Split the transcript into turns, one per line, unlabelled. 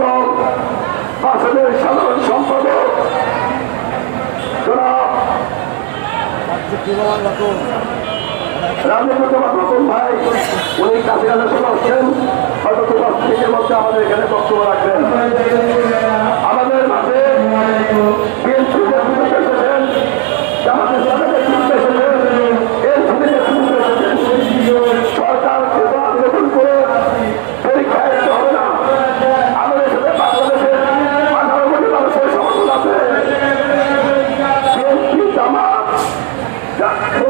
দল বাসদের সাধারণ সম্পাদক ভাই উনি কাছে কাছে চলে হয়তো আমাদের এখানে বক্তব্য রাখবেন। Yeah.